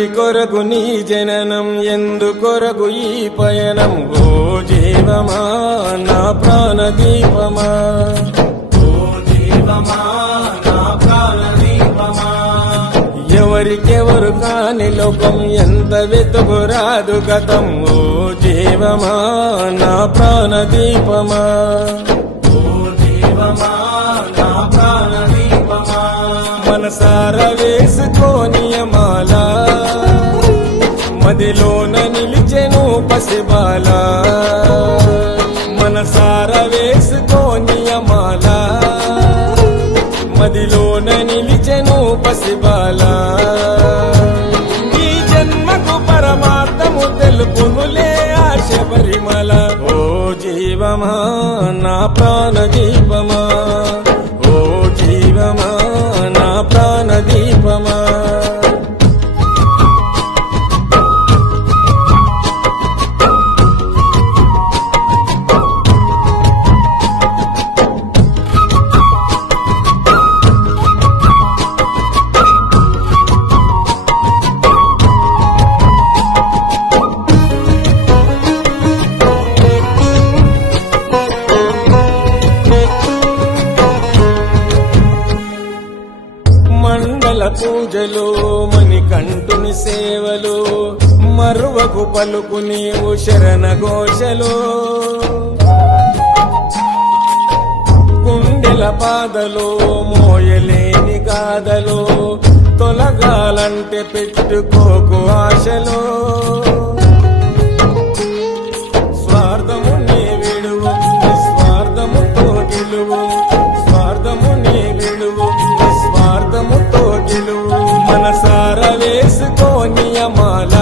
ఎవరి కొరకు నీ జననం, ఎందుకొరకు ఈ పయనం? ఓ జీవమా నా ప్రాణదీపమా, ఓ జీవమా నా ప్రాణదీపమా. ఎవరికెవరు కాని లోకం, ఎంత వెతుకురాదు గతం. ఓ జీవమా నా ప్రాణదీపమా, ఓ జీవమా నా ప్రాణదీపమా. మనసార వేసుకోని మాల, మదిలోన నిలిచెను పసిబాల. మనసార వేసుకోని మాల, మదిలోన నిలిచెను పసిబాల. ఈ జన్మకు పరమార్థము తెలుపునులే ఆశ పరిమళ. ఓ జీవమా నా ప్రాణదీపమా, ఓ జీవమా నా ప్రాణదీపమా. మండల పూజలు, మణికంఠుని సేవలు, మరువకు పలుకు నీవు శరణ ఘోషలు. గుండెల బాధలు, మోయలేని గాథలు, తొలగాలంటే పెట్టుకోకు ఆశలు. స్వార్థము నీ విడువు, నిస్వార్థముతో గెలువు. స్వార్థము నీ విడువు, నిస్వార్థముతో గెలువు. మనసార వేసుకోని మాల,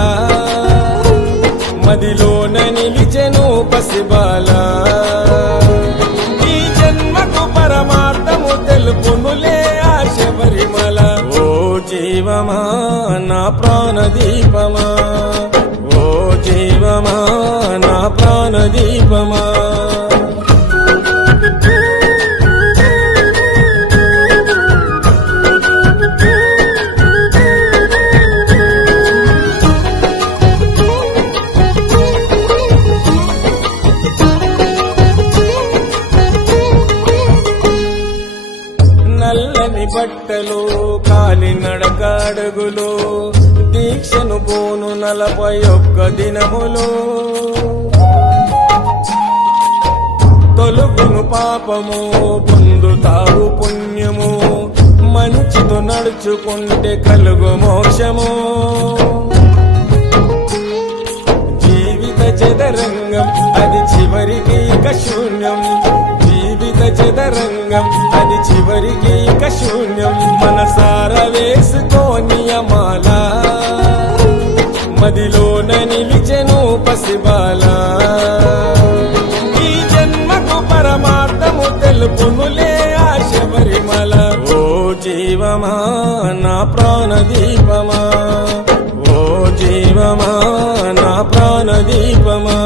మదిలోన నిలిచెను పసిబాల. ఈ జన్మకు పరమార్థము తెలుపునులే ఆశ పరిమళ. ఓ జీవమా నా ప్రాణదీపమా, ఓ జీవమా నా ప్రాణదీపమా. నల్లని బట్టలు, కాలి నడక అడుగులు, దీక్షను పోను 41 దినములు. తొలుగును పాపము, పొందుతావు పుణ్యము. మంచితో నడుచుకుంటే కలుగు మోక్షము. జీవిత చదరంగం అది చివరికి ఇక శూన్యం. జీవిత చదరంగం అది చివరికి ఇక శూన్యం. మనసార వేసుకోని మాల, మదిలోన నిలిచెను పసిబాల. ఈ జన్మకు పరమార్థము తెలుపునులే ఆశ పరిమళ. ఓ జీవమా నా ప్రాణదీపమా, ఓ జీవమా నా ప్రాణదీపమా.